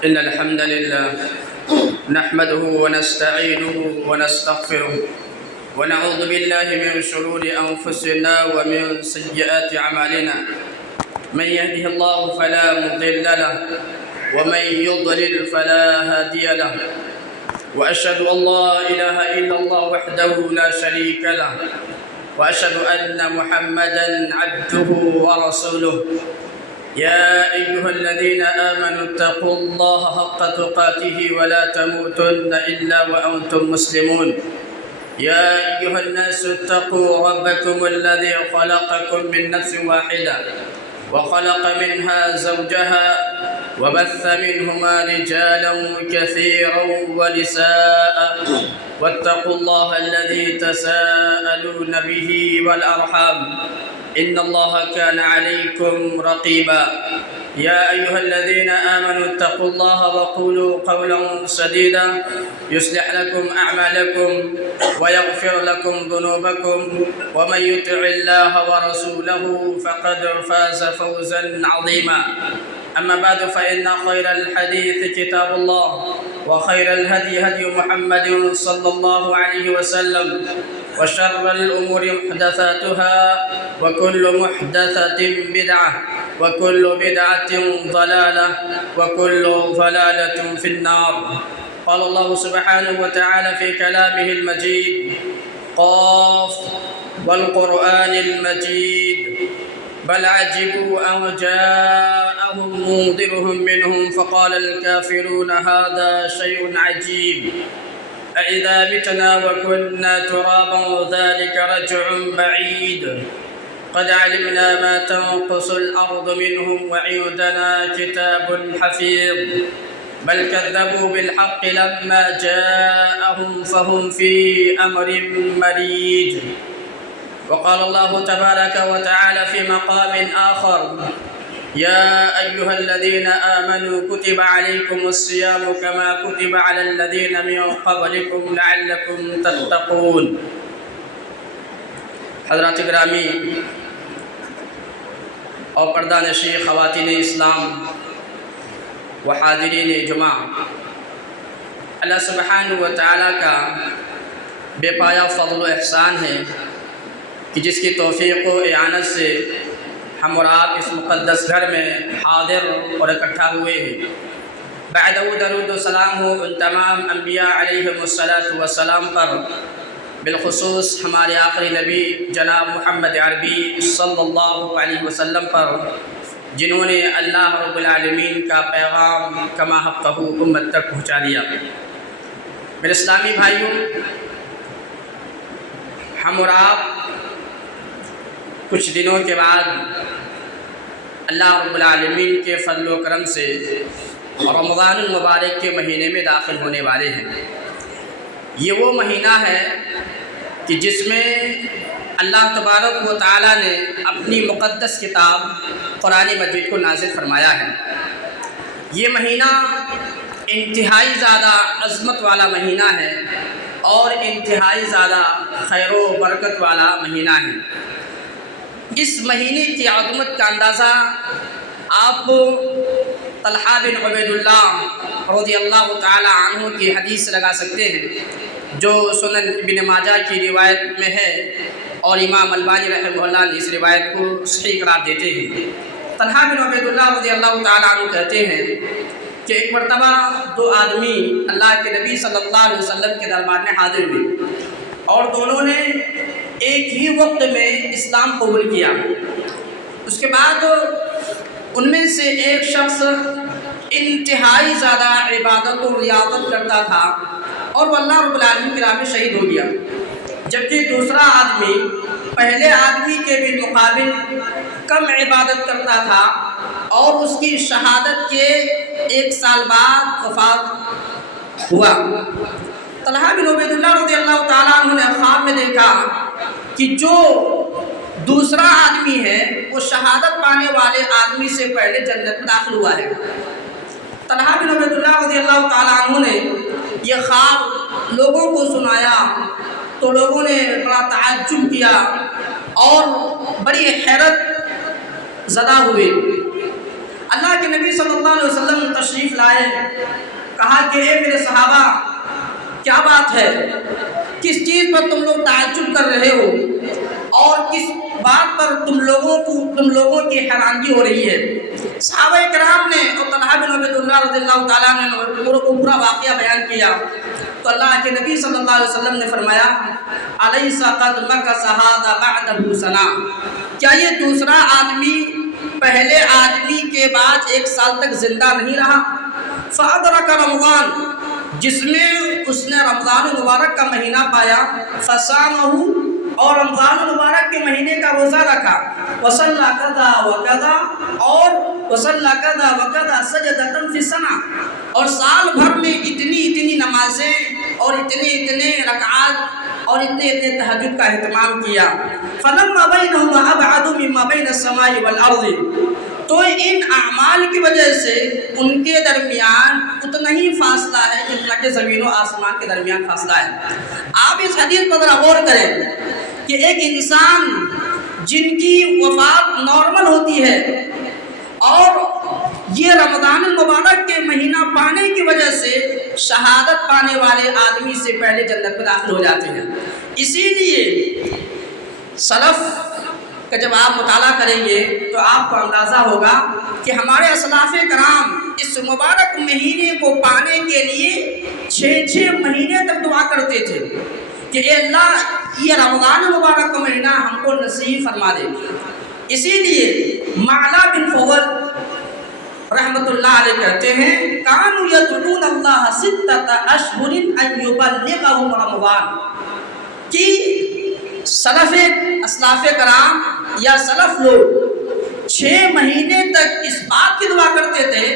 إن الحمد لله نحمده ونستعينه ونستغفره ونعوذ بالله من شرور أنفسنا ومن سيئات أعمالنا. من يهده الله فلا مضل له ومن يضلل فلا هادي له، وأشهد أن لا إله إلا الله وحده لا شريك له، وأشهد أن محمدا عبده ورسوله. يا أيها الذين آمنوا اتقوا الله حق تقاته ولا تموتن إلا وأنتم مسلمون. يا أيها الناس اتقوا ربكم الذي خلقكم من نفس واحدة وخلق منها زوجها وبث منهما رجالا كثيرا ونساء، واتقوا الله الذي تساءلون به والأرحام إن الله كان عليكم رقيبا. يا أيها الذين آمنوا اتقوا الله وقولوا قولا سديدا يصلح لكم أعمالكم ويغفر لكم ذنوبكم، ومن يطع الله ورسوله فقد فاز فوزا عظيما. أما بعد فإن خير الحديث كتاب الله، وخير الهدي هدي محمد صلى الله عليه وسلم، وشر الأمور محدثاتها، وكل محدثة بدعة، وكل بدعة ضلالة، وكل ضلالة في النار. قال الله سبحانه وتعالى في كلامه المجيد: قاف والقرآن المجيد بل عجبوا أن جاءهم منذرهم منهم فقال الكافرون هذا شيء عجيب أإذا متنا وكنا ترابا ذلك رجع بعيد قد علمنا ما تنقص الأرض منهم وعندنا كتاب حفيظ بل كذبوا بالحق لما جاءهم فهم في أمر مريج. وقال الله تبارك وتعالى في مقام آخر: يا أيها الذين آمنوا كتب عليكم الصيام كما كتب على الذين من قبلكم لعلكم تتقون. حضرات گرامی اور پردہ نشین خواتین اسلام و حاضرین جمعہ، اللہ سبحانہ و تعالیٰ کا بے پایا فضل و احسان ہے کہ جس کی توفیق و اعانت سے ہم اور آپ اس مقدس گھر میں حاضر اور اکٹھا ہوئے ہیں۔ بعد درود و سلام ہو ان تمام انبیاء علیہم السلام پر، بالخصوص ہمارے آخری نبی جناب محمد عربی صلی اللہ علیہ وسلم پر، جنہوں نے اللہ رب العالمین کا پیغام کما حقہ امت تک پہنچا دیا۔ میرے اسلامی بھائیوں، ہم اور آپ کچھ دنوں کے بعد اللہ رب العالمین کے فضل و کرم سے رمضان المبارک کے مہینے میں داخل ہونے والے ہیں۔ یہ وہ مہینہ ہے کہ جس میں اللہ تبارک و تعالیٰ نے اپنی مقدس کتاب قرآن مجید کو نازل فرمایا ہے۔ یہ مہینہ انتہائی زیادہ عظمت والا مہینہ ہے اور انتہائی زیادہ خیر و برکت والا مہینہ ہے۔ اس مہینے کی عظمت کا اندازہ آپ طلحہ بن عبید اللہ رضی اللہ تعالی عنہ کی حدیث سے لگا سکتے ہیں، جو سنن ابن ماجہ کی روایت میں ہے، اور امام البانی رحمہ اللہ نے اس روایت کو صحیح قرار دیتے ہیں۔ طلحہ بن عبید اللہ رضی اللہ تعالی عنہ کہتے ہیں کہ ایک مرتبہ دو آدمی اللہ کے نبی صلی اللہ علیہ وسلم کے دربار میں حاضر ہوئے، اور دونوں نے ایک ہی وقت میں اسلام قبول کیا۔ اس کے بعد ان میں سے ایک شخص انتہائی زیادہ عبادت و ریاضت کرتا تھا اور وہ اللہ رب العالمین کی راہ میں شہید ہو گیا، جبکہ دوسرا آدمی پہلے آدمی کے بھی مقابل کم عبادت کرتا تھا اور اس کی شہادت کے 1 سال بعد وفات ہوا۔ طلحہ بن عبید اللہ رضی اللہ تعالیٰ عنہ نے خواب میں دیکھا کہ جو دوسرا آدمی ہے وہ شہادت پانے والے آدمی سے پہلے جنت میں داخل ہوا ہے۔ طلحہ بن عبید اللہ رضی اللہ تعالیٰ عنہ نے یہ خواب لوگوں کو سنایا تو لوگوں نے بڑا تعجب کیا اور بڑی حیرت زدہ ہوئے۔ اللہ کے نبی صلی اللہ علیہ وسلم تشریف لائے، کہا کہ اے میرے صحابہ کیا بات ہے، کس چیز پر تم لوگ تعجب کر رہے ہو اور کس بات پر تم لوگوں کی حیرانگی ہو رہی ہے؟ صحابہ کرام نے اور طلحہ بن عبید اللہ رضی اللہ تعالیٰ نے پورا واقعہ بیان کیا تو اللہ کے نبی صلی اللہ علیہ وسلم نے فرمایا الیس قد مکث ھذا بعدہ سنہ، کیا یہ دوسرا آدمی پہلے آدمی کے بعد 1 سال تک زندہ نہیں رہا؟ فادرک رمضان، جس میں اس نے رمضان المبارک کا مہینہ پایا، فصامہ، اور رمضان المبارک کے مہینے کا روزہ رکھا، وصلی کذا وکذا، اور وصلی کذا وکذا سجدۃ فی السنہ، اور سال بھر میں اتنی نمازیں اور اتنے رکعات اور اتنے تہجد کا اہتمام کیا، فلما بینہما ابعد مما بین السماء والارض، تو ان اعمال کی وجہ سے ان کے درمیان اتنا ہی فاصلہ ہے جتنا کہ زمین و آسمان کے درمیان فاصلہ ہے۔ آپ اس حدیث پر ذرا غور کریں کہ ایک انسان جن کی وفات نارمل ہوتی ہے اور یہ رمضان المبارک کے مہینہ پانے کی وجہ سے شہادت پانے والے آدمی سے پہلے جنت میں داخل ہو جاتے ہیں۔ اسی لیے سلف کہ جب آپ مطالعہ کریں گے تو آپ کو اندازہ ہوگا کہ ہمارے اسلاف کرام اس مبارک مہینے کو پانے کے لیے 6 مہینے تک دعا کرتے تھے کہ اے اللہ یہ رمضان مبارک کا مہینہ ہم کو نصیب فرما دے۔ اسی لیے معلا بن فضل رحمۃ اللہ علیہ کہتے ہیں کانوا یدعون اللہ 6 اشہر ان یبلغہم رمضان، کہ اسلاف کرام یا سلف لوگ 6 مہینے تک اس بات کی دعا کرتے تھے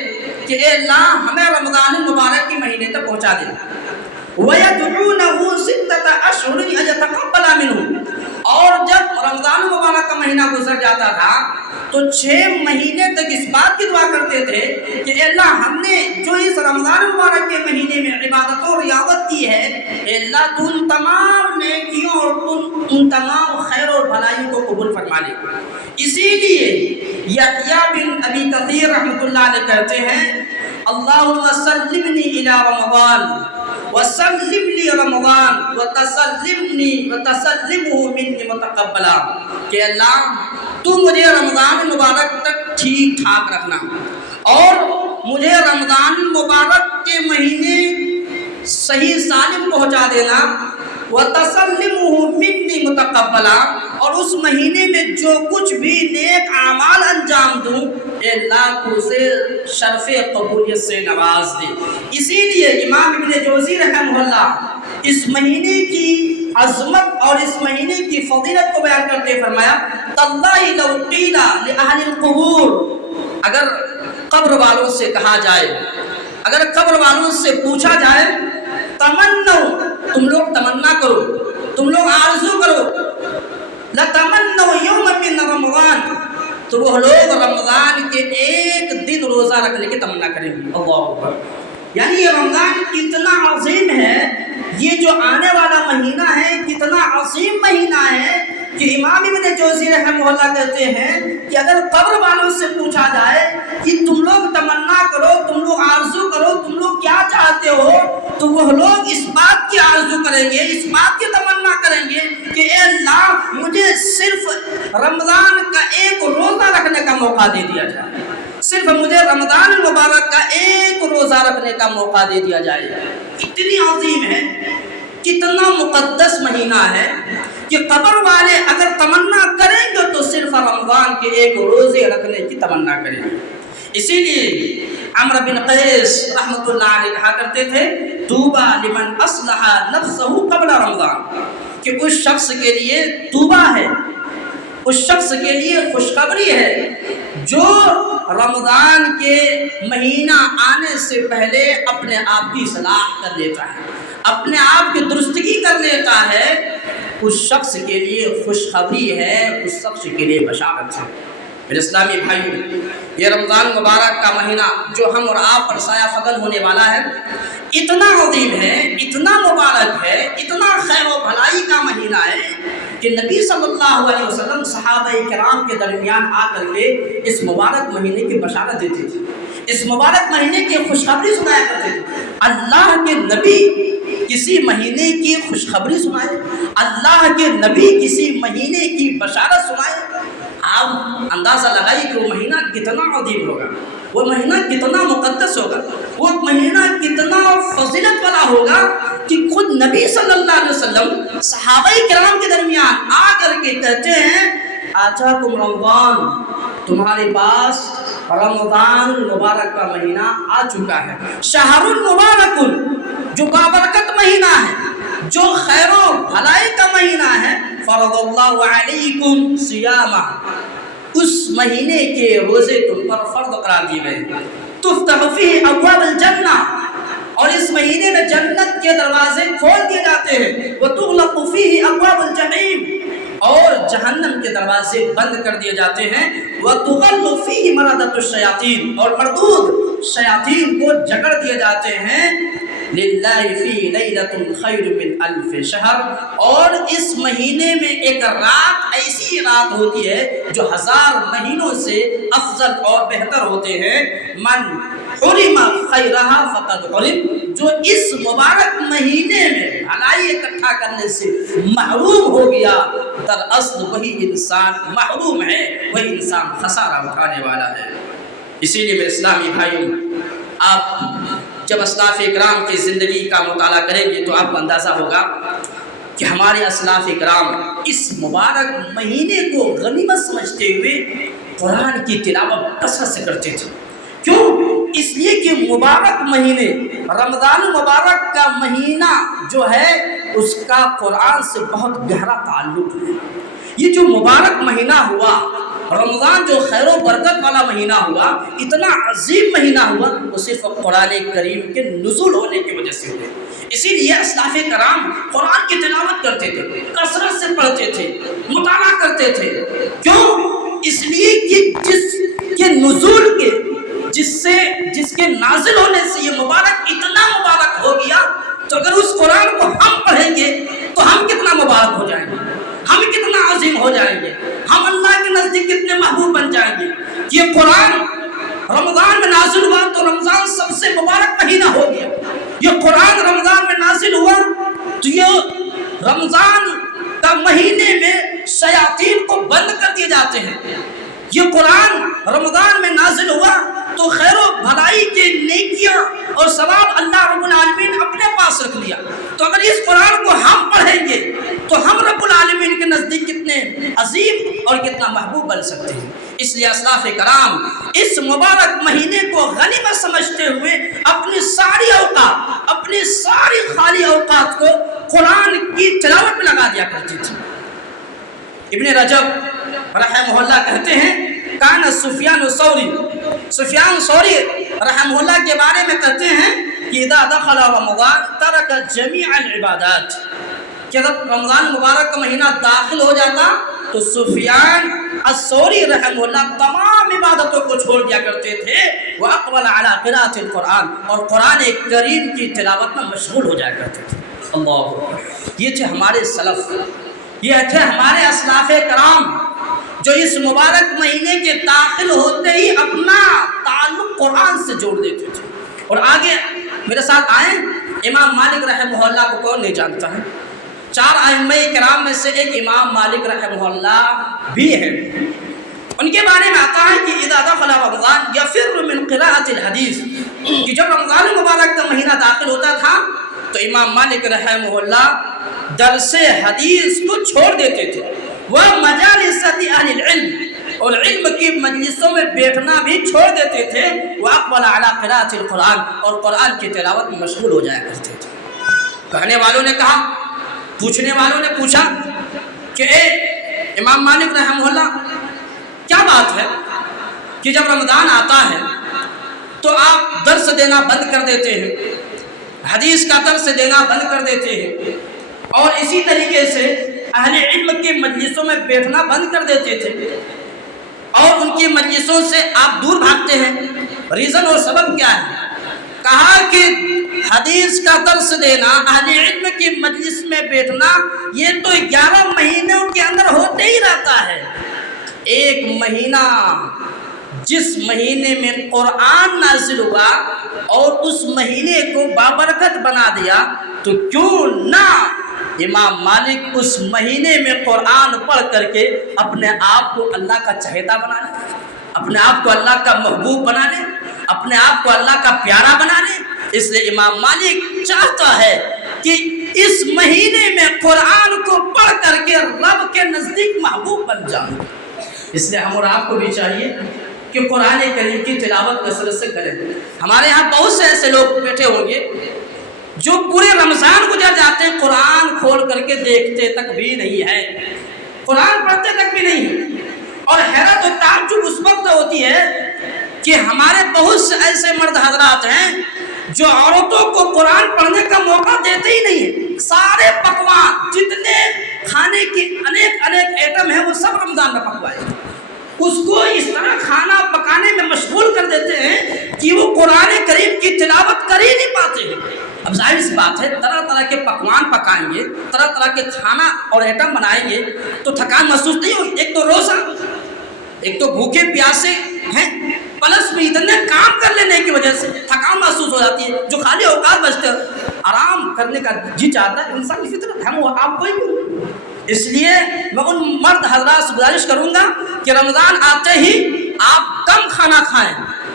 کہ اے اللہ ہمیں رمضان المبارک کے مہینے تک پہنچا دے، وَيَدْعُونَهُ 6 أَشْهُرٍ أَن يَتَقَبَّلَ مِنْهُ، اور جب رمضان المبارک کا مہینہ گزر جاتا تھا تو 6 مہینے تک اس بات کی دعا کرتے تھے کہ اے اللہ ہم نے جو اس رمضان المبارک کے مہینے میں عبادت و ریاضت کی ہے، اے اللہ تو ان تمام نیکیوں اور ان تمام خیر اور بھلائیوں کو قبول فرما لے۔ اسی لیے یحییٰ بن ابی کثیر رحمۃ اللہ علیہ کہتے ہیں اللہم سلمنی الی رمضان وسلم لی رمضان وتسلمہ منی متقبلا، کہ اللہ تو مجھے رمضان مبارک تک ٹھیک ٹھاک رکھنا اور مجھے رمضان مبارک کے مہینے صحیح سالم پہنچا دینا، وتسلمہ منی متقبلا، اور اس مہینے میں جو کچھ بھی نیک اعمال انجام دوں اے اللہ تو اسے شرف قبولیت سے نواز دے۔ اسی لیے امام ابن جوزی رحمہ اللہ اس مہینے کی عظمت اور اس مہینے کی فضیلت کو بیان کرتے فرمایا تاللہ لو قیل لأہل القبور، اگر قبر والوں سے کہا جائے، اگر قبر والوں سے پوچھا جائے تمنو، تم لوگ تمنا کرو، تم لوگ آرزو کرو، لتمنو یوم من رمضان، تو وہ لوگ رمضان کے 1 دن روزہ رکھنے کی تمنا کریں گے۔ اللہ اکبر، یعنی یہ رمضان کتنا عظیم ہے، یہ جو آنے والا مہینہ ہے کتنا عظیم مہینہ ہے کہ امام ابن جوزی رحمہ اللہ کہتے ہیں کہ اگر قبر والوں سے پوچھا جائے کہ تم لوگ تمنا کرو، تم لوگ آرزو کرو، تم لوگ کیا چاہتے ہو، تو وہ لوگ اس بات کی آرزو کریں گے، اس بات کی تمنا کریں گے کہ اے اللہ مجھے صرف رمضان کا 1 روزہ رکھنے کا موقع دے دیا جائے، صرف مجھے رمضان المبارک کا 1 روزہ رکھنے کا موقع دے دیا جائے۔ کتنی عظیم ہے، کتنا مقدس مہینہ ہے کہ قبر والے اگر تمنا کریں گے تو صرف رمضان کے 1 روزے رکھنے کی تمنا کریں گے۔ اسی لیے عمرو بن قیس رحمۃ اللہ علیہ کہا کرتے تھے توبہ لمن اصلح نفسہ قبل رمضان، کہ اس شخص کے لیے توبہ ہے، اس شخص کے لیے خوشخبری ہے جو رمضان کے مہینہ آنے سے پہلے اپنے آپ کی اصلاح کر لیتا ہے، اپنے آپ کی درستگی کر لیتا ہے، اس شخص کے لیے خوشخبری ہے، اس شخص کے لیے بشارت ہے۔ میرے اسلامی بھائیوں، یہ رمضان مبارک کا مہینہ جو ہم اور آپ پر سایہ فگن ہونے والا ہے، اتنا عظیم ہے، اتنا مبارک ہے، اتنا خیر و بھلائی کا مہینہ ہے کہ نبی صلی اللہ علیہ وسلم صحابہ کرام کے درمیان آ کر کے اس مبارک مہینے کی بشارت دیتے تھے، اس مبارک مہینے کی خوشخبری سنایا کرتے تھے۔ اللہ کے نبی کسی مہینے کی خوشخبری سنائے، اللہ کے نبی کسی مہینے کی بشارت سنائے، آپ اندازہ لگائیے کہ وہ مہینہ کتنا عظیم ہوگا، وہ مہینہ کتنا مقدس ہوگا، وہ مہینہ کتنا فضیلت والا ہوگا کہ خود نبی صلی اللہ علیہ وسلم صحابہ کرام کے درمیان آ کر کے کہتے ہیں آتاکم رمضان، تمہارے پاس رمضان مبارک کا مہینہ آ چکا ہے، شہر المبارک، جو بابرکت مہینہ ہے، جو خیر و بھلائی کا مہینہ ہے، فرض اللہ علیکم صیامہ، اس مہینے کے روزے تم پر فرض قرار دیے گئے، تفتح فیہ ابواب الجنہ، اور اس مہینے میں جنت کے دروازے کھول دیے جاتے ہیں، وتغلق فیہ ابواب الجحیم، اور جہنم کے دروازے بند کر دیے جاتے ہیں، وتغل فیہ مردۃ الشیاطین، اور مردود شیاطین کو جکڑ دیے جاتے ہیں، للہ فی لیلۃ خیر من الف شہر، اور اس مہینے میں ایک رات ایسی رات ہوتی ہے جو 1000 مہینوں سے افضل اور بہتر ہوتے ہیں، من حرم خیرہا فقد حرم، جو اس مبارک مہینے میں بھلائی اکٹھا کرنے سے محروم ہو گیا، دراصل وہی انسان محروم ہے، وہی انسان خسارہ اٹھانے والا ہے۔ اسی لیے میرے اسلامی بھائیوں، آپ جب اسلاف اکرام کی زندگی کا مطالعہ کریں گے تو آپ کو اندازہ ہوگا کہ ہمارے اسلاف اکرام اس مبارک مہینے کو غنیمت سمجھتے ہوئے قرآن کی تلاوت کثرت سے کرتے تھے۔ کیوں؟ اس لیے کہ مبارک مہینے، رمضان مبارک کا مہینہ جو ہے اس کا قرآن سے بہت گہرا تعلق ہے۔ یہ جو مبارک مہینہ ہوا، رمضان جو خیر و برکت والا مہینہ ہوا، اتنا عظیم مہینہ ہوا، وہ صرف قرآن کریم کے نزول ہونے کی وجہ سے ہوئے۔ اسی لیے اسلاف کرام قرآن کی تلاوت کرتے تھے، کثرت سے پڑھتے تھے، مطالعہ کرتے تھے۔ کیوں؟ اس لیے کہ جس کے نزول کے جس کے نازل ہونے سے یہ مبارک اتنا مبارک ہو گیا، تو اگر اس قرآن کو ہم پڑھیں گے تو ہم کتنا مبارک ہو جائیں گے، ہم کتنا عظیم ہو جائیں گے، ہم اللہ کے نزدیک کتنے محبوب بن جائیں گے۔ یہ قرآن رمضان میں نازل ہوا تو رمضان سب سے مبارک مہینہ ہو گیا۔ یہ قرآن رمضان میں نازل ہوا تو یہ رمضان کا مہینے میں شیاطین کو بند کر دیے جاتے ہیں۔ یہ قرآن رمضان میں نازل ہوا تو خیر و بھلائی کے نیکیاں اور ثواب اللہ رب العالمین اپنے پاس رکھ لیا۔ تو اگر اس قرآن کو ہم پڑھیں گے تو ہم رب العالمین کے نزدیک کتنے عظیم اور کتنا محبوب بن سکتے ہیں۔ اس لیے اسلاف کرام اس مبارک مہینے کو غنیمت سمجھتے ہوئے اپنی ساری اوقات، اپنی ساری خالی اوقات کو قرآن کی تلاوت میں لگا دیا کرتے تھے۔ ابن رجب رحمہ اللہ کہتے ہیں کان سفیان ثوری رحمہ اللہ کے بارے میں کہتے ہیں کہ اذا دخل رمضان ترک جمیع العبادات، کہ جب رمضان مبارک کا مہینہ داخل ہو جاتا تو سفیان الثوری رحمہ اللہ تمام عبادتوں کو چھوڑ دیا کرتے تھے، واقبل علی قراءۃ القرآن، اور قرآن کریم کی تلاوت میں مشغول ہو جایا کرتے تھے۔ اللہ، یہ تھے ہمارے سلف، یہ تھے ہمارے اسلاف کرام جو اس مبارک مہینے کے داخل ہوتے ہی اپنا تعلق قرآن سے جوڑ دیتے تھے۔ اور آگے میرے ساتھ آئیں، امام مالک رحمہ اللہ کو کون نہیں جانتا ہے؟ 4 ائمہ کرام میں سے ایک امام مالک رحمہ اللہ بھی ہیں۔ ان کے بارے میں آتا ہے کہ اذا دخل رمضان یفر من قراءۃ الحدیث، کہ جب رمضان مبارک کا مہینہ داخل ہوتا تھا تو امام مالک رحمہ اللہ درس حدیث کو چھوڑ دیتے تھے، وہ مجالس اہل العلم، اور علم کی مجلسوں میں بیٹھنا بھی چھوڑ دیتے تھے، واقبل علی قراءۃ القرآن، اور قرآن کی تلاوت میں مشغول ہو جایا کرتے تھے۔ کہنے والوں نے کہا، پوچھنے والوں نے پوچھا کہ اے امام مالک رحمہ اللہ، کیا بات ہے کہ جب رمضان آتا ہے تو آپ درس دینا بند کر دیتے ہیں، حدیث کا درس دینا بند کر دیتے ہیں، اور اسی طریقے سے اہل علم کے مجلسوں میں بیٹھنا بند کر دیتے تھے؟ اور ان کی مجلسوں سے آپ دور بھاگتے ہیں، ریزن اور سبب کیا ہے؟ کہا کہ حدیث کا درس دینا، اہل علم کی مجلس میں بیٹھنا، یہ تو 11 مہینوں کے اندر ہوتے ہی رہتا ہے۔ ایک مہینہ جس مہینے میں قرآن نازل ہوا اور اس مہینے کو بابرکت بنا دیا، تو کیوں نہ امام مالک اس مہینے میں قرآن پڑھ کر کے اپنے آپ کو اللہ کا چہیتا بنا لیں، اپنے آپ کو اللہ کا محبوب بنا لیں، اپنے آپ کو اللہ کا پیارا بنا لیں۔ اس لیے امام مالک چاہتا ہے کہ اس مہینے میں قرآن کو پڑھ کر کے رب کے نزدیک محبوب بن جائیں۔ اس لیے ہم اور آپ کو بھی چاہیے کہ قرآن کریم کی تلاوت کثرت سے کریں۔ ہمارے ہاں بہت سے ایسے لوگ بیٹھے ہوں گے جو پورے رمضان گزر جاتے ہیں، قرآن کھول کر کے دیکھتے تک بھی نہیں ہے، قرآن پڑھتے تک بھی نہیں۔ اور حیرت و تعجب اس وقت ہوتی ہے کہ ہمارے بہت سے ایسے مرد حضرات ہیں جو عورتوں کو قرآن پڑھنے کا موقع دیتے ہی نہیں ہیں۔ سارے پکوان، جتنے کھانے کی انیک ایٹم ہیں، وہ سب رمضان میں پکوائے، اس کو اس طرح کھانا پکانے میں مشغول کر دیتے ہیں کہ وہ قرآن کریم کی تلاوت کر ہی نہیں پاتے ہیں۔ اب ظاہر سی بات ہے، طرح طرح کے پکوان پکائیں گے، طرح طرح کے کھانا اور ایٹم بنائیں گے تو تھکان محسوس نہیں ہوگی۔ ایک تو روزہ، ایک تو بھوکے پیاسے ہیں، پلس میں اتنے کام کر لینے کی وجہ سے تھکان محسوس ہو جاتی ہے۔ جو خالی اوقات بچتے ہیں، آرام کرنے کا جی چاہتا ہے، انسان کی فطرت ہے، وہ آپ کوئی بھی۔ اس لیے میں ان مرد حضرات سے گزارش کروں گا کہ رمضان آتے ہی آپ کم کھانا کھائیں۔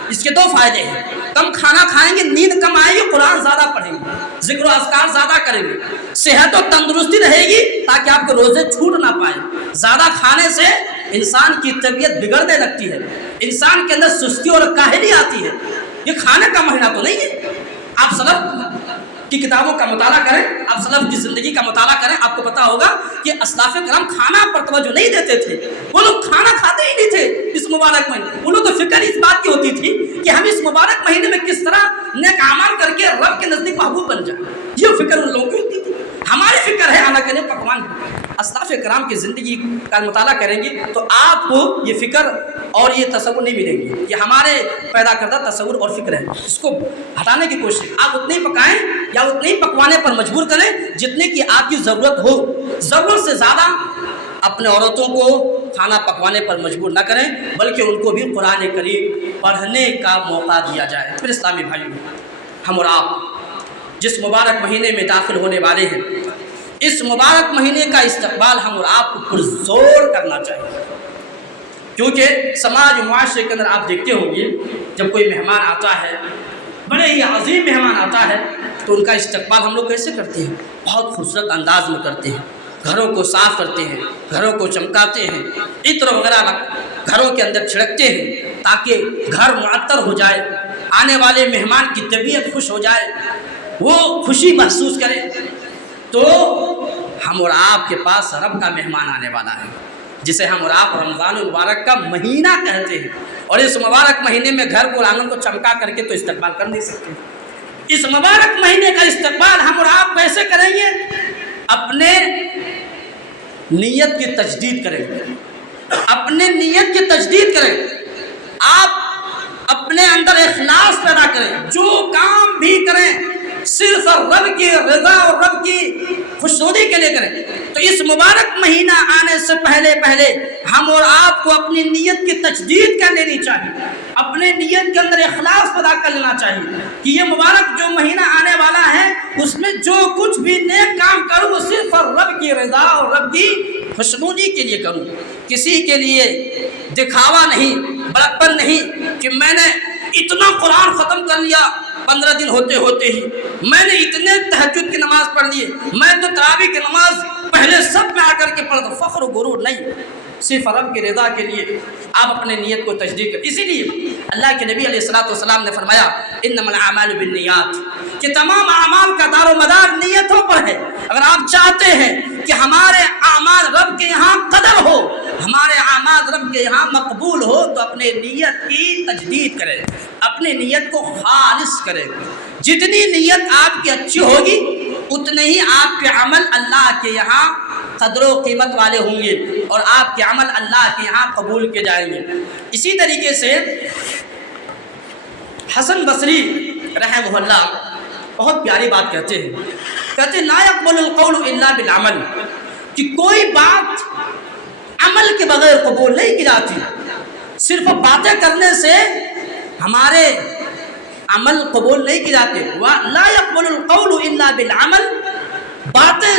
اس کے 2 فائدے ہیں، کم کھانا کھائیں گے، نیند کم آئے گی، قرآن زیادہ پڑھیں گے، ذکر و اذکار زیادہ کریں گے، صحت و تندرستی رہے گی تاکہ آپ کے روزے چھوٹ نہ پائیں۔ زیادہ کھانے سے انسان کی طبیعت بگڑنے لگتی ہے، انسان کے اندر سستی اور کاہلی آتی ہے۔ یہ کھانے کا مہینہ تو نہیں ہے۔ آپ سلف کی کتابوں کا مطالعہ کریں، آپ سلف کی زندگی کا مطالعہ کریں، آپ کو پتا ہوگا کہ اسلاف کرام کھانا پر توجہ نہیں دیتے تھے، وہ لوگ کھانا کھاتے ہی نہیں تھے اس مبارک مہینے۔ ان لوگ تو فکر اس بات کی ہوتی تھی کہ ہم اس مبارک مہینے میں کس طرح نیک اعمال کر کے رب کے نزدیک محبوب بن جائیں، یہ فکر ان لوگوں کی ہوتی تھی۔ ہماری فکر ہے اللہ کے پکوان۔ اسلاف کرام کی زندگی کا مطالعہ کریں گے تو آپ کو یہ فکر اور یہ تصور نہیں ملے گی، یہ ہمارے پیدا کردہ تصور اور فکر ہے، اس کو ہٹانے کی کوشش۔ آپ اتنے ہی پکائیں یا اتنے ہی پکوانے پر مجبور کریں جتنے کی آپ کی ضرورت ہو، ضرورت سے زیادہ اپنے عورتوں کو کھانا پکوانے پر مجبور نہ کریں، بلکہ ان کو بھی قرآن کریم پڑھنے کا موقع دیا جائے۔ پھر اسلامی بھائیوں، ہم اور آپ جس مبارک مہینے میں داخل ہونے والے ہیں، اس مبارک مہینے کا استقبال ہم اور آپ کو پرزور کرنا چاہیے، کیونکہ سماج معاشرے کے اندر آپ دیکھتے ہوں گے جب کوئی مہمان آتا ہے، بڑے ہی عظیم مہمان آتا ہے، تو ان کا استقبال ہم لوگ کیسے کرتے ہیں؟ بہت خوبصورت انداز میں کرتے ہیں، گھروں کو صاف کرتے ہیں، گھروں کو چمکاتے ہیں، عطر وغیرہ گھروں کے اندر چھڑکتے ہیں تاکہ گھر معطر ہو جائے، آنے والے مہمان کی طبیعت خوش ہو جائے، وہ خوشی محسوس کرے۔ تو ہم اور آپ کے پاس رب کا مہمان آنے والا ہے، جسے ہم اور آپ رمضان المبارک کا مہینہ کہتے ہیں، اور اس مبارک مہینے میں گھر کو آنگن کو چمکا کر کے تو استقبال کر نہیں سکتے۔ اس مبارک مہینے کا استقبال ہم اور آپ کیسے کریں گے؟ اپنے نیت کی تجدید کریں گے، اپنے نیت کی تجدید کریں، آپ اپنے اندر اخلاص پیدا کریں، جو کام بھی کریں صرف رب کی رضا اور رب کی خوشنودی کے لیے کریں۔ تو اس مبارک مہینہ آنے سے پہلے ہم اور آپ کو اپنی نیت کی تجدید کر لینی چاہیے، اپنے نیت کے اندر اخلاص پیدا کر لینا چاہیے کہ یہ مبارک جو مہینہ آنے والا ہے اس میں جو کچھ بھی نیک کام کروں وہ صرف رب کی رضا اور رب کی خوشنودی کے لیے کروں، کسی کے لیے دکھاوا نہیں، بڑکپن نہیں کہ میں نے اتنا قرآن ختم کر لیا 15 دن ہوتے ہی، میں نے اتنے تہجد کی نماز پڑھ لی، میں تو تراویح کی نماز پہلے سب میں آ کر کے پڑھ دوں، فخر و غرور نہیں، صرف رب کی رضا کے لیے آپ اپنے نیت کو تجدید کریں۔ اسی لیے اللہ کے نبی علیہ الصلوۃ نے فرمایا انما الاعمال بالنیات، کہ تمام اعمال کا دار و مدار نیتوں پر ہے۔ اگر آپ چاہتے ہیں کہ ہمارے اعمال رب کے یہاں قدر ہو، ہمارے اعمال رب کے یہاں مقبول ہو، تو اپنے نیت کی تجدید کریں، اپنی نیت کو خالص کریں۔ جتنی نیت آپ کی اچھی ہوگی اتنے ہی آپ کے عمل اللہ کے یہاں قدر و قیمت والے ہوں گے اور آپ کے عمل اللہ کے یہاں قبول کیے جائیں گے۔ اسی طریقے سے حسن بصری رحمہ اللہ بہت پیاری بات کہتے ہیں، کہتے ہیں لا يقبل القول الا بالعمل، کہ کوئی بات عمل کے بغیر قبول نہیں کی جاتی۔ صرف باتیں کرنے سے ہمارے عمل قبول نہیں کی جاتے۔ لا يقبل القول الا بالعمل، باتیں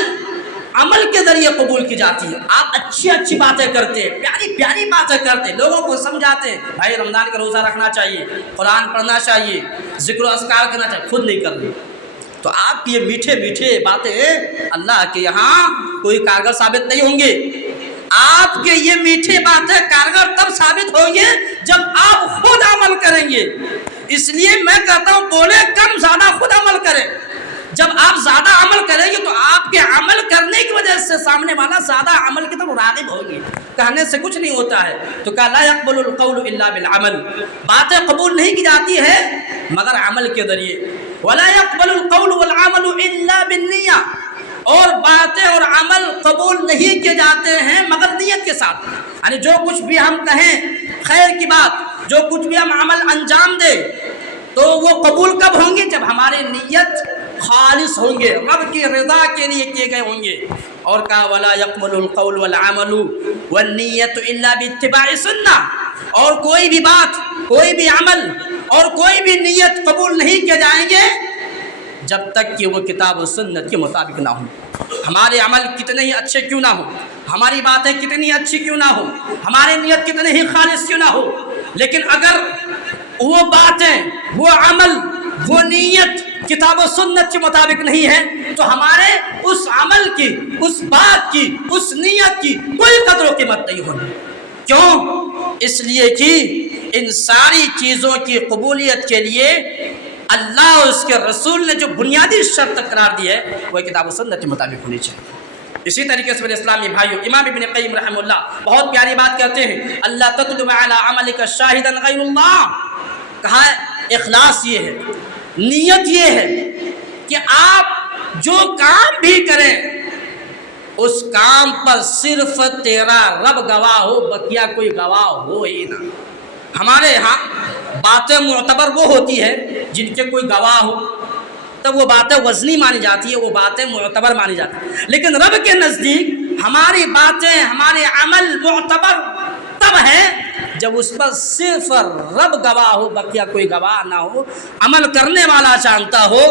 عمل کے ذریعے قبول کی جاتی ہے۔ آپ اچھی اچھی باتیں کرتے، پیاری پیاری باتیں کرتے، لوگوں کو سمجھاتے بھائی رمضان کا روزہ رکھنا چاہیے، قرآن پڑھنا چاہیے، ذکر و اذکار کرنا چاہیے، خود نہیں کر رہے، تو آپ کی یہ میٹھے میٹھے باتیں اللہ کے یہاں کوئی کارگر ثابت نہیں ہوں گے۔ آپ کے یہ میٹھے باتیں کارگر تب ثابت ہوں گے جب آپ خود عمل کریں گے۔ اس لیے میں کہتا ہوں بولے کم زیادہ خود عمل کریں۔ جب آپ زیادہ عمل کریں گے تو آپ کے عمل کرنے کی وجہ سے سامنے والا زیادہ عمل کی طرف راغب ہوگی۔ کہنے سے کچھ نہیں ہوتا ہے۔ تو کہا لا يقبل القول الا بالعمل، باتیں قبول نہیں کی جاتی ہے مگر عمل کے ذریعے۔ ولا يقبل القول والعمل الا بالنیہ، اور باتیں اور عمل قبول نہیں کیے جاتے ہیں مگر نیت کے ساتھ۔ یعنی جو کچھ بھی ہم کہیں خیر کی بات، جو کچھ بھی ہم عمل انجام دیں تو وہ قبول کب ہوں گے؟ جب ہماری نیت خالص ہوں گے، رب کی رضا کے لیے کیے گئے ہوں گے۔ اور کہا ولا يقبل القول والعمل والنیۃ الا باتباع سنہ، اور کوئی بھی بات، کوئی بھی عمل اور کوئی بھی نیت قبول نہیں کیے جائیں گے جب تک کہ وہ کتاب و سنت کے مطابق نہ ہو۔ ہمارے عمل کتنے ہی اچھے کیوں نہ ہو، ہماری باتیں کتنی اچھی کیوں نہ ہو، ہماری نیت کتنے ہی خالص کیوں نہ ہو، لیکن اگر وہ باتیں، وہ عمل، وہ نیت کتاب و سنت کے مطابق نہیں ہے تو ہمارے اس عمل کی، اس بات کی، اس نیت کی کوئی قدر و قیمت نہیں ہوگی۔ کیوں؟ اس لیے کہ ان ساری چیزوں کی قبولیت کے لیے اللہ اور اس کے رسول نے جو بنیادی شرط قرار دی ہے وہ کتاب و سنت کے مطابق ہونی چاہیے۔ اسی طریقے سے میرے اسلامی بھائیوں، امام ابن قیم رحمہ اللہ بہت پیاری بات کہتے ہیں اللہ تطلب علی عملک شاہدا غیر اللہ۔ کہا اخلاص یہ ہے، نیت یہ ہے کہ آپ جو کام بھی کریں اس کام پر صرف تیرا رب گواہ ہو، بقیہ کوئی گواہ ہو ہی نہ۔ ہمارے ہاں باتیں معتبر وہ ہوتی ہے جن کے کوئی گواہ ہو، تب وہ باتیں وزنی مانی جاتی ہے، وہ باتیں معتبر مانی جاتی ہیں۔ لیکن رب کے نزدیک ہماری باتیں، ہمارے عمل معتبر تب ہے جب اس پر صرف رب گواہ ہو، بقیہ کوئی گواہ نہ ہو، عمل کرنے والا جانتا ہو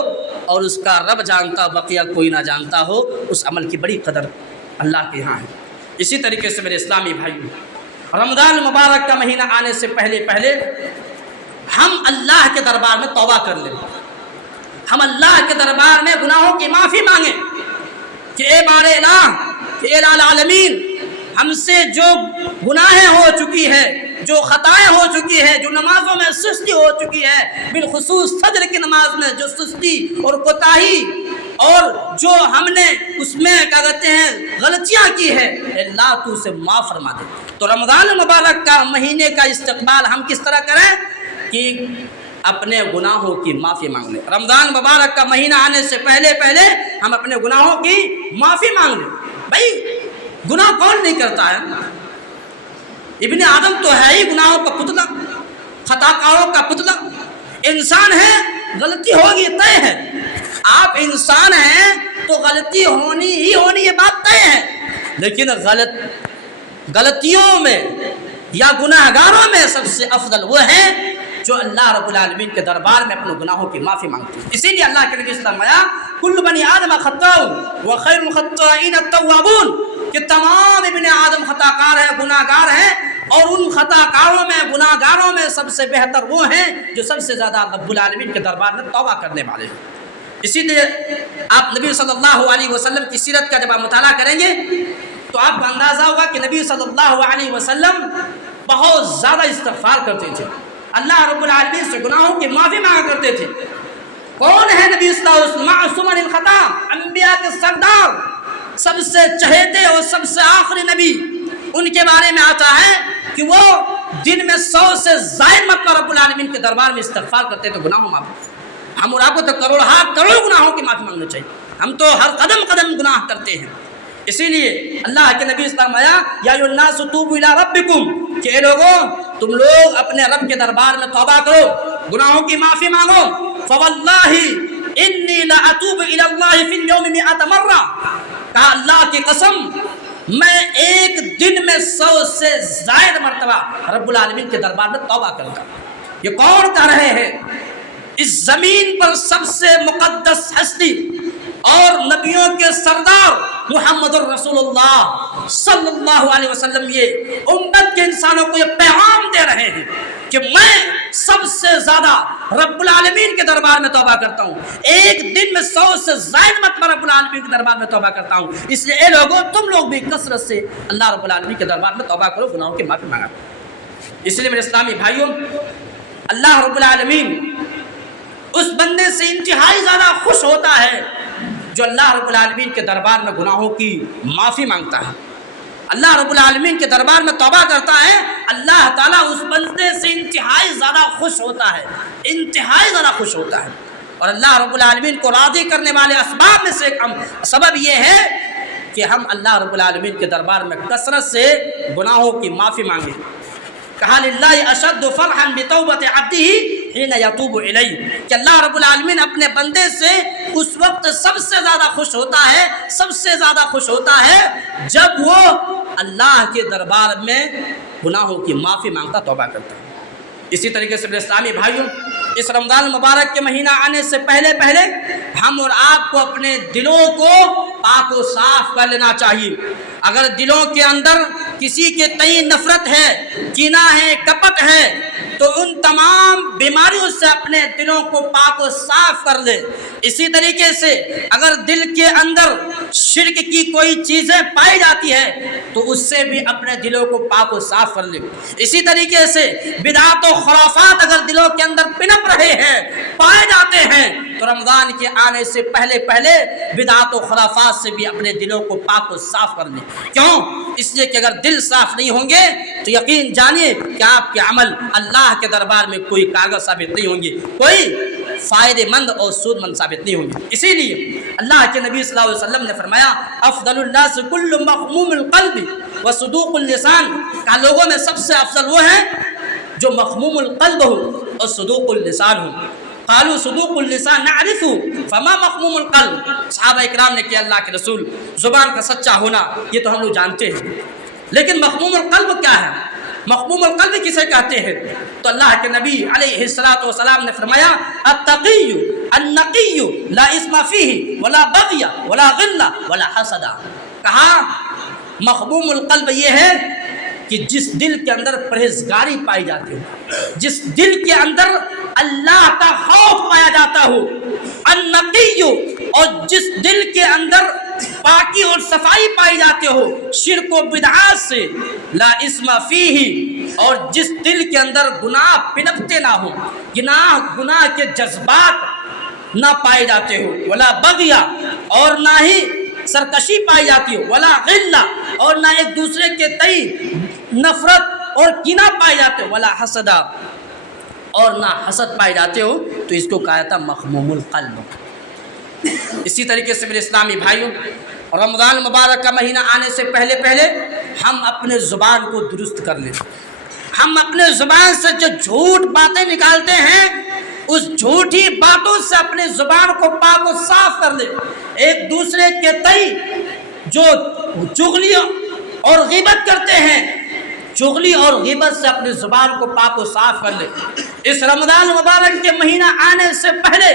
اور اس کا رب جانتا ہو، بقیہ کوئی نہ جانتا ہو، اس عمل کی بڑی قدر اللہ کے ہاں ہے۔ اسی طریقے سے میرے اسلامی بھائیوں، رمضان المبارک کا مہینہ آنے سے پہلے پہلے ہم اللہ کے دربار میں توبہ کر لیں، ہم اللہ کے دربار میں گناہوں کی معافی مانگیں کہ اے بار الہ، کہ اے العالمین، ہم سے جو گناہیں ہو چکی ہے، جو خطائیں ہو چکی ہے، جو نمازوں میں سستی ہو چکی ہے، بالخصوص فجر کی نماز میں جو سستی اور کوتاہی اور جو ہم نے اس میں کیا کہتے ہیں غلطیاں کی ہے، اللہ تو اسے معاف فرما دے۔ تو رمضان المبارک کا مہینے کا استقبال ہم کس طرح کریں کہ اپنے گناہوں کی معافی مانگ لیں۔ رمضان مبارک کا مہینہ آنے سے پہلے پہلے ہم اپنے گناہوں کی معافی مانگ لیں۔ بھائی گناہ کون نہیں کرتا ہے؟ ابن آدم تو ہے ہی گناہوں کا پتلا، خطا کاروں کا پتلا۔ انسان ہے، غلطی ہوگی، طے ہے۔ آپ انسان ہیں تو غلطی ہونی ہی ہونی، یہ بات طے ہے۔ لیکن غلطیوں میں یا گناہ گاروں میں سب سے افضل وہ ہے جو اللہ رب العالمین کے دربار میں اپنے گناہوں کی معافی مانگتے ہیں۔ اسی لیے اللہ کے نبی صلی اللہ علیہ وسلم فرمایا کل بنی آدم خطاء وخیر الخطائین التوابون، کہ تمام ابن آدم خطا کار ہیں، گناہ گار ہیں، اور ان خطا کاروں میں، گناہ گاروں میں سب سے بہتر وہ ہیں جو سب سے زیادہ رب العالمین کے دربار میں توبہ کرنے والے ہیں۔ اسی لیے آپ نبی صلی اللہ علیہ وسلم کی سیرت کا جب آپ مطالعہ کریں گے تو آپ کو اندازہ ہوگا کہ نبی صلی اللہ علیہ وسلم بہت زیادہ استغفار کرتے تھے، اللہ رب العالمین سے گناہوں کی معافی مانگا کرتے تھے۔ کون ہے نبی صلی اللہ علیہ وسلم؟ معصوم عن الخطا، انبیاء کے سردار، سب سے چہیتے اور سب سے آخری نبی۔ ان کے بارے میں آتا ہے کہ وہ دن میں 100 سے زائد مرتبہ رب العالمین کے دربار میں استغفار کرتے تو گناہوں معاف۔ ہم اور آپ کو تو کروڑ گناہوں کی معافی مانگنا چاہیے، ہم تو ہر قدم قدم گناہ کرتے ہیں۔ اسی لیے اللہ کے نبی اسلام آیا یا ایھا الناس توبوا الی ربکم کہ اے لوگوں تم لوگ اپنے رب کے دربار میں توبہ کرو، گناہوں کی معافی مانگو. فواللہ انی لاتوب الی اللہ فی اليوم 100 مرہ، کہا اللہ کی قسم میں ایک دن میں 100 سے زائد مرتبہ رب العالمین کے دربار میں توبہ کرتا ہوں. یہ کون کہہ رہے ہیں؟ اس زمین پر سب سے مقدس ہستی اور نبیوں کے سردار محمد الرسول اللہ صلی اللہ علیہ وسلم یہ امت کے انسانوں کو یہ پیغام دے رہے ہیں کہ میں سب سے زیادہ رب العالمین کے دربار میں توبہ کرتا ہوں، ایک دن میں 100 سے زائد مرتبہ رب العالمین کے دربار میں توبہ کرتا ہوں. اس لیے اے لوگوں تم لوگ بھی کثرت سے اللہ رب العالمین کے دربار میں توبہ کرو، گناہوں کی معافی مانگو. اس لیے میرے اسلامی بھائیوں، اللہ رب العالمین اس بندے سے انتہائی زیادہ خوش ہوتا ہے جو اللہ رب العالمین کے دربار میں گناہوں کی معافی مانگتا ہے، اللہ رب العالمین کے دربار میں توبہ کرتا ہے. اللہ تعالیٰ اس بندے سے انتہائی زیادہ خوش ہوتا ہے، انتہائی زیادہ خوش ہوتا ہے. اور اللہ رب العالمین کو راضی کرنے والے اسباب میں سے ایک سبب یہ ہے کہ ہم اللہ رب العالمین کے دربار میں کثرت سے گناہوں کی معافی مانگیں. کہا للہ اشد فرحا بتوبۃ عبدہ حین یتوب الیہ کہ اللہ رب العالمین اپنے بندے سے اس وقت سب سے زیادہ خوش ہوتا ہے، سب سے زیادہ خوش ہوتا ہے جب وہ اللہ کے دربار میں گناہوں کی معافی مانگتا، توبہ کرتا ہے. اسی طریقے سے میرے اسلامی بھائیوں، اس رمضان مبارک کے مہینہ آنے سے پہلے ہم اور آپ کو اپنے دلوں کو پاک و صاف کر لینا چاہیے. اگر دلوں کے اندر کسی کے تئیں نفرت ہے، کینہ ہے، کپٹ ہے، تو ان تمام بیماریوں سے اپنے دلوں کو پاک و صاف کر لے. اسی طریقے سے اگر دل کے اندر شرک کی کوئی چیزیں پائی جاتی ہے تو اس سے بھی اپنے دلوں کو پاک و صاف کر لے. اسی طریقے سے بدعات و خرافات اگر دلوں کے اندر پنپ رہے ہیں، پائے جاتے ہیں، تو رمضان کے آنے سے پہلے بدعات و خرافات سے بھی اپنے دلوں کو پاک و صاف کر لیں. کیوں؟ اس لیے کہ اگر دل صاف نہیں ہوں گے تو یقین جانیے کہ آپ کے عمل اللہ کے دربار میں کوئی کارگر ثابت نہیں ہوں گے، کوئی فائدہ مند اور سود مند ثابت نہیں ہوں گے. اسی لیے اللہ کے نبی صلی اللہ علیہ وسلم نے فرمایا افضل الناس کل مخموم القلب وصدوق اللسان، کہ لوگوں میں سب سے افضل وہ ہیں جو مخموم القلب ہو اور صدوق اللسان ہو. قالوا صدوق اللسان نعرفه فما مخموم القلب. صحابہ اکرام نے کہ اللہ کے رسول زبان کا سچا ہونا یہ تو ہم لوگ جانتے ہیں، لیکن مخموم القلب کیا ہے؟ مخموم القلب کسے کہتے ہیں؟ تو اللہ کے نبی علیہ الصلوۃ والسلام نے فرمایا التقی النقی لا اسم فیہ ولا بغی ولا غل ولا حسد. کہا مخموم القلب یہ ہے کہ جس دل کے اندر پرہیزگاری پائی جاتی ہو، جس دل کے اندر اللہ کا خوف پایا جاتا ہو، النقی، اور جس دل کے اندر پاکی اور صفائی پائی جاتے ہو شرک و بدعات سے، لا اسم فیہ، اور جس دل کے اندر گناہ پنپتے نہ ہو، گناہ کے جذبات نہ پائے جاتے ہو، ولا بغیہ، اور نہ ہی سرکشی پائی جاتی ہو، ولا غلہ، اور نہ ایک دوسرے کے تئیں نفرت اور کینہ پائے جاتے ہو، ولا حسد، اور نہ حسد پائے جاتے ہو، تو اس کو کہا تھا مخموم القلب. اسی طریقے سے میرے اسلامی بھائیوں، رمضان مبارک کا مہینہ آنے سے پہلے ہم اپنے زبان کو درست کر لیں. ہم اپنے زبان سے جو جھوٹ باتیں نکالتے ہیں اس جھوٹی باتوں سے اپنے زبان کو پاک و صاف کر لیں. ایک دوسرے کے تئیں جو چغلی اور غیبت کرتے ہیں، چغلی اور غیبت سے اپنی زبان کو پاک و صاف کر لیں. اس رمضان مبارک کے مہینہ آنے سے پہلے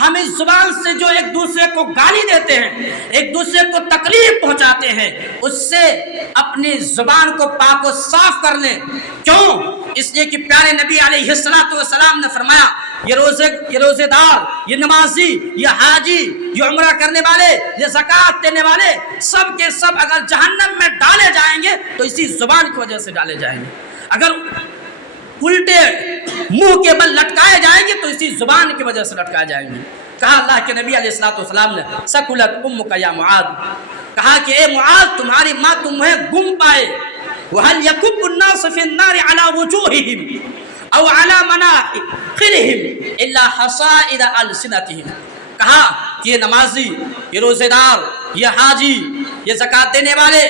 ہم اس زبان سے جو ایک دوسرے کو گالی دیتے ہیں، ایک دوسرے کو تکلیف پہنچاتے ہیں، اس سے اپنی زبان کو پاک و صاف کر لیں. کیوں؟ اس لیے کہ پیارے نبی علیہ الصلوۃ والسلام نے فرمایا یہ روزے دار، یہ نمازی، یہ حاجی، یہ عمرہ کرنے والے، یہ زکوٰۃ دینے والے، سب کے سب اگر جہنم میں ڈالے جائیں گے تو اسی زبان کی وجہ سے ڈالے جائیں گے. اگر الٹے منہ کے بل لٹکائے جائیں گے تو اسی زبان کی وجہ سے لٹکائے جائیں گے. کہا اللہ کے نبی علیہ الصلوۃ والسلام نے ثقلت امک یا معاذ، کہا کہ اے معاذ تمہاری ماں تمہیں گم پائے. وَهَلْ يَكُبُّ النَّاسُ فِي النَّارِ عَلَى وُجُوهِهِمْ أَوْ عَلَى مَنَاخِرِهِمْ إِلَّا حَصَائِدَ أَلْسِنَتِهِمْ. کہا کہ یہ نمازی، یہ روزے دار، یہ حاجی، یہ زکات دینے والے،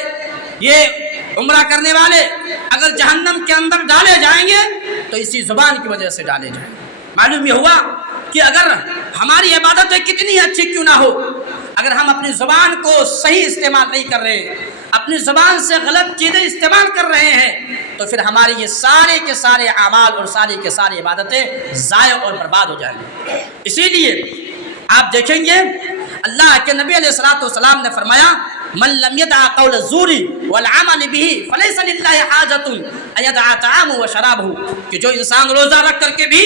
یہ عمرہ کرنے والے اگر جہنم کے اندر ڈالے جائیں گے تو اسی زبان کی وجہ سے ڈالے جائیں گے۔ معلوم یہ ہوا کہ اگر ہماری عبادتیں کتنی اچھی کیوں نہ ہو، اگر ہم اپنی زبان کو صحیح استعمال نہیں کر رہے، اپنی زبان سے غلط چیزیں استعمال کر رہے ہیں، تو پھر ہماری یہ سارے کے سارے اعمال اور ساری کے ساری عبادتیں ضائع اور برباد ہو جائیں گی۔ اسی لیے آپ دیکھیں گے اللہ کے نبی علیہ الصلوۃ والسلام نے فرمایا من لم يدع قول الزور والعمل به فليس لله حاجة ان يدع طعامه وشرابه، کہ جو انسان روزہ رکھ کر کے بھی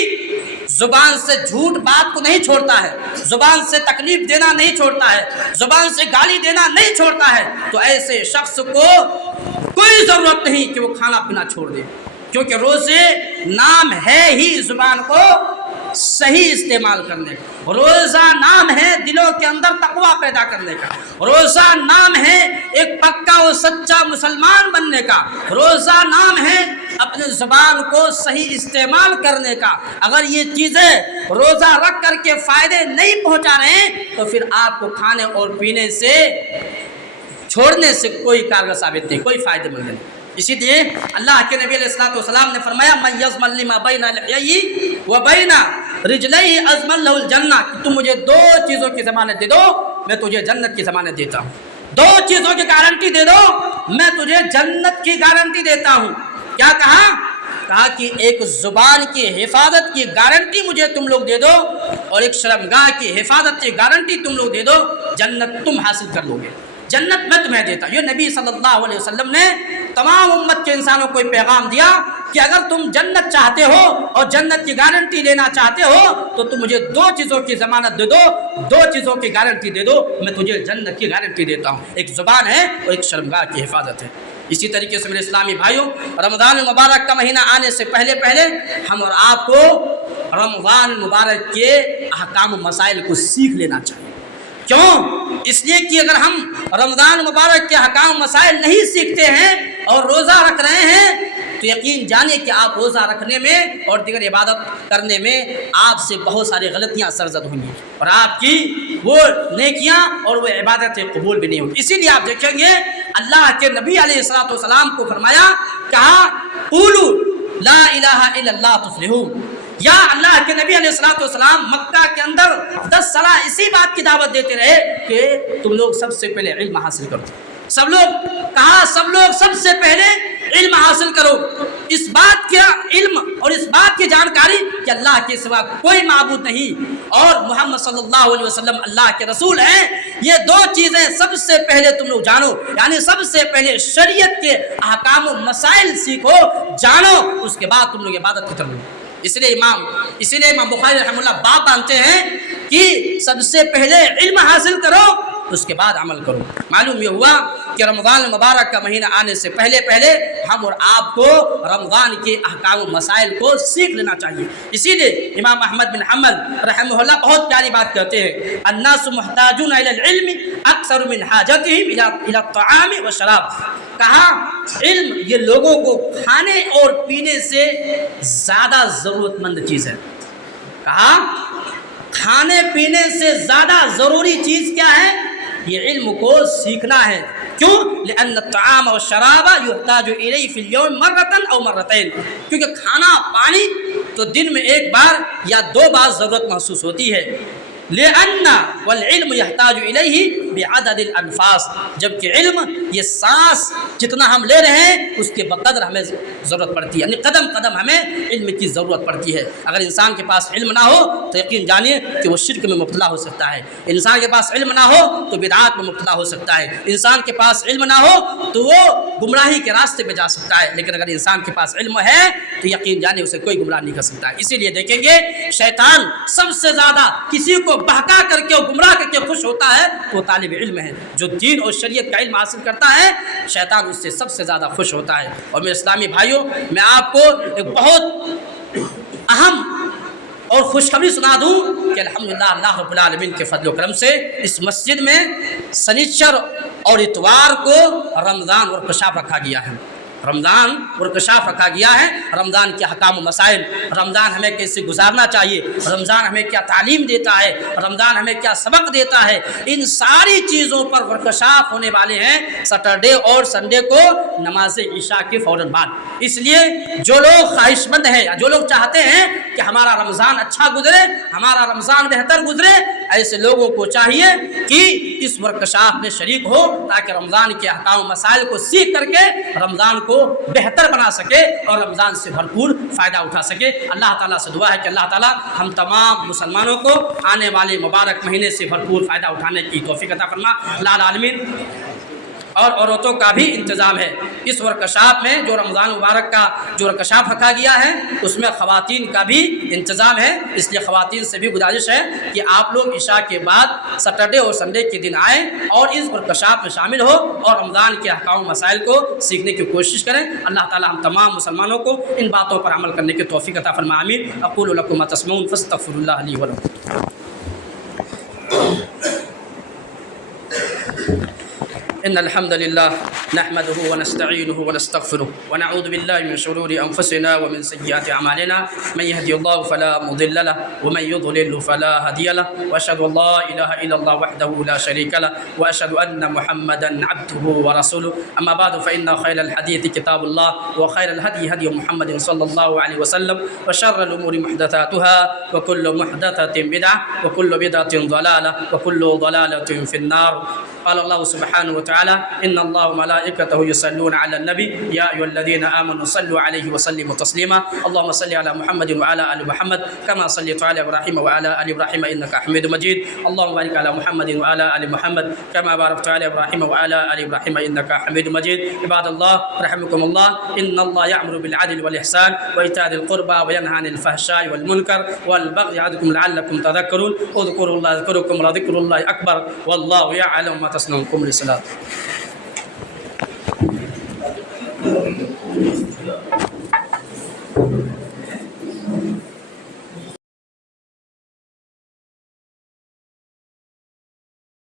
زبان سے جھوٹ بات کو نہیں چھوڑتا ہے، زبان سے تکلیف دینا نہیں چھوڑتا ہے، زبان سے گالی دینا نہیں چھوڑتا ہے، تو ایسے شخص کو کوئی ضرورت نہیں کہ وہ کھانا پینا چھوڑ دے، کیونکہ روزے نام ہے ہی زبان کو صحیح استعمال کرنے کا، روزہ نام ہے دلوں کے اندر تقویٰ پیدا کرنے کا، روزہ نام ہے ایک پکا و سچا مسلمان بننے کا، روزہ نام ہے اپنے زبان کو صحیح استعمال کرنے کا۔ اگر یہ چیزیں روزہ رکھ کر کے فائدے نہیں پہنچا رہے ہیں تو پھر آپ کو کھانے اور پینے سے چھوڑنے سے کوئی کارگر ثابت نہیں، کوئی فائدہ مند نہیں۔ اسی لیے اللہ کے نبی علیہ الصلوۃ والسلام نے فرمایا من یضمن لما بین لحیہ وبین رجلیہ اضمن لہ الجنہ، کہ تم مجھے دو چیزوں کی ضمانت دے دو میں تجھے جنت کی ضمانت دیتا ہوں، دو چیزوں کی گارنٹی دے دو میں تجھے جنت کی گارنٹی دیتا ہوں۔ کیا کہا؟ کہا کہ ایک زبان کی حفاظت کی گارنٹی مجھے تم لوگ دے دو اور ایک شرمگاہ کی حفاظت کی گارنٹی تم لوگ دے دو، جنت تم حاصل کر لو گے، جنت میں تمہیں دیتا۔ یہ نبی صلی اللہ علیہ وسلم نے تمام امت کے انسانوں کو پیغام دیا کہ اگر تم جنت چاہتے ہو اور جنت کی گارنٹی لینا چاہتے ہو تو تم مجھے دو چیزوں کی ضمانت دے دو، دو چیزوں کی گارنٹی دے دو، میں تجھے جنت کی گارنٹی دیتا ہوں، ایک زبان ہے اور ایک شرمگاہ کی حفاظت ہے۔ اسی طریقے سے میرے اسلامی بھائیوں، رمضان المبارک کا مہینہ آنے سے پہلے پہلے ہم اور آپ کو رمضان المبارک کے احکام و مسائل کو سیکھ لینا چاہیے۔ کیوں؟ اس لیے کہ اگر ہم رمضان مبارک کے احکام مسائل نہیں سیکھتے ہیں اور روزہ رکھ رہے ہیں تو یقین جانیے کہ آپ روزہ رکھنے میں اور دیگر عبادت کرنے میں آپ سے بہت ساری غلطیاں سرزد ہوں گی اور آپ کی وہ نیکیاں اور وہ عبادتیں قبول بھی نہیں ہوں گی۔ اسی لیے آپ دیکھیں گے اللہ کے نبی علیہ الصلوۃ والسلام کو فرمایا، کہا قولوا لا الہ الا اللہ تفلحون۔ یا اللہ کے نبی علیہ الصلوۃ والسلام مکہ کے اندر 10 سال اسی بات کی دعوت دیتے رہے کہ تم لوگ سب سے پہلے علم حاصل کرو، سب لوگ سب سے پہلے علم حاصل کرو، اس بات کا علم اور اس بات کی جانکاری کہ اللہ کے سوا کوئی معبود نہیں اور محمد صلی اللہ علیہ وسلم اللہ کے رسول ہیں، یہ دو چیزیں سب سے پہلے تم لوگ جانو، یعنی سب سے پہلے شریعت کے احکام و مسائل سیکھو، جانو، اس کے بعد تم لوگ عبادت کی طرف لو۔ اس لیے امام بخاری رحمہ اللہ باب مانتے ہیں کہ سب سے پہلے علم حاصل کرو اس کے بعد عمل کرو۔ معلوم یہ ہوا کہ رمضان المبارک کا مہینہ آنے سے پہلے پہلے ہم اور آپ کو رمضان کے احکام و مسائل کو سیکھ لینا چاہیے۔ اسی لیے امام احمد بن حنبل رحمہ اللہ بہت پیاری بات کہتے ہیں، الناس محتاجون الی العلم اکثر من حاجتهم الی الطعام والشراب۔ کہا علم یہ لوگوں کو کھانے اور پینے سے زیادہ ضرورت مند چیز ہے۔ کہا کھانے پینے سے زیادہ ضروری چیز کیا ہے؟ یہ علم کو سیکھنا ہے۔ کیوں؟ لأن الطعام والشراب يحتاج إليه في اليوم مرة أو مرتين، کیونکہ کھانا پانی تو دن میں ایک بار یا دو بار ضرورت محسوس ہوتی ہے۔ لأن والعلم يحتاج إليه بعدد الأنفاس، جبکہ علم یہ سانس جتنا ہم لے رہے ہیں اس کے بقدر ہمیں ضرورت پڑتی ہے، یعنی قدم قدم ہمیں علم کی ضرورت پڑتی ہے۔ اگر انسان کے پاس علم نہ ہو تو یقین جانیے کہ وہ شرک میں مبتلا ہو سکتا ہے، انسان کے پاس علم نہ ہو تو بدعات میں مبتلا ہو سکتا ہے، انسان کے پاس علم نہ ہو تو وہ گمراہی کے راستے پہ جا سکتا ہے، لیکن اگر انسان کے پاس علم ہے تو یقین جانیے اسے کوئی گمراہ نہیں کر سکتا ہے۔ اسی لیے دیکھیں گے شیطان سب سے زیادہ کسی کو بہکا کر کے اور گمراہ کر کے خوش ہوتا ہے وہ طالب علم ہے، جو دین اور شریعت کا علم حاصل کرتا ہے شیطان اس سے سب سے زیادہ خوش ہوتا ہے۔ اور میرے اسلامی بھائیوں، میں آپ کو ایک بہت اہم اور خوشخبری سنا دوں کہ الحمدللہ اللہ رب العالمین کے فضل و کرم سے اس مسجد میں سنیچر اور اتوار کو رمضان ورکشاپ رکھا گیا ہے۔ رمضان ورکشاف رکھا گیا ہے، رمضان کے احکام و مسائل، رمضان ہمیں کیسے گزارنا چاہیے، رمضان ہمیں کیا تعلیم دیتا ہے، رمضان ہمیں کیا سبق دیتا ہے، ان ساری چیزوں پر ورکشاف ہونے والے ہیں سیٹرڈے اور سنڈے کو نماز عشاء کے فوراً بعد۔ اس لیے جو لوگ خواہش مند ہیں، جو لوگ چاہتے ہیں کہ ہمارا رمضان اچھا گزرے، ہمارا رمضان بہتر گزرے، ایسے لوگوں کو چاہیے کہ اس ورکشاپ میں شریک ہو تاکہ رمضان کے احکام و مسائل کو سیکھ کر کے رمضان کو بہتر بنا سکے اور رمضان سے بھرپور فائدہ اٹھا سکے۔ اللہ تعالیٰ سے دعا ہے کہ اللہ تعالیٰ ہم تمام مسلمانوں کو آنے والے مبارک مہینے سے بھرپور فائدہ اٹھانے کی توفیق عطا فرما۔ اللہ العالمین۔ اور عورتوں کا بھی انتظام ہے اس ورکشاپ میں، جو رمضان مبارک کا جو ورکشاپ رکھا گیا ہے اس میں خواتین کا بھی انتظام ہے، اس لیے خواتین سے بھی گزارش ہے کہ آپ لوگ عشاء کے بعد سیٹرڈے اور سنڈے کے دن آئیں اور اس ورکشاپ میں شامل ہو اور رمضان کے احکام و مسائل کو سیکھنے کی کوشش کریں۔ اللہ تعالی ہم تمام مسلمانوں کو ان باتوں پر عمل کرنے کی توفیق عطا فرمائے، آمین۔ اقول لکم ما تسمعون فاستغفروا اللہ لی ولکم۔ إن الحمد لله نحمده ونستعينه ونستغفره ونعوذ بالله من شرور أنفسنا ومن سيئات أعمالنا، من يهدي الله فلا مضل له ومن يضلل فلا هادي له، وأشهد أن لا إله إلا الله وحده لا شريك له، وأشهد أن محمدا عبده ورسوله، أما بعد فإن خير الحديث كتاب الله وخير الهدي هدي محمد صلى الله عليه وسلم، وشر الأمور محدثاتها وكل محدثة بدعة وكل بدعة ضلالة وكل ضلالة في النار۔ قال الله سبحانه وتعالى إن الله وملائكته يصلون على النبي يا أيها الذين آمنوا صلوا عليه وسلموا تسليما، اللهم صل على محمد وعلى آل محمد كما صليت على إبراهيم وعلى آل إبراهيم إنك حميد مجيد، اللهم بارك على محمد وعلى آل محمد كما باركت على إبراهيم وعلى آل إبراهيم إنك حميد مجيد۔ عباد الله رحمكم الله، إن الله يأمر بالعدل والإحسان وإيتاء ذي القربى وينهى عن الفحشاء والمنكر والبغي يعظكم لعلكم تذكرون، اذكروا الله يذكركم ولذكر الله أكبر والله يعلم ما تصنعون۔ قم للصلاة۔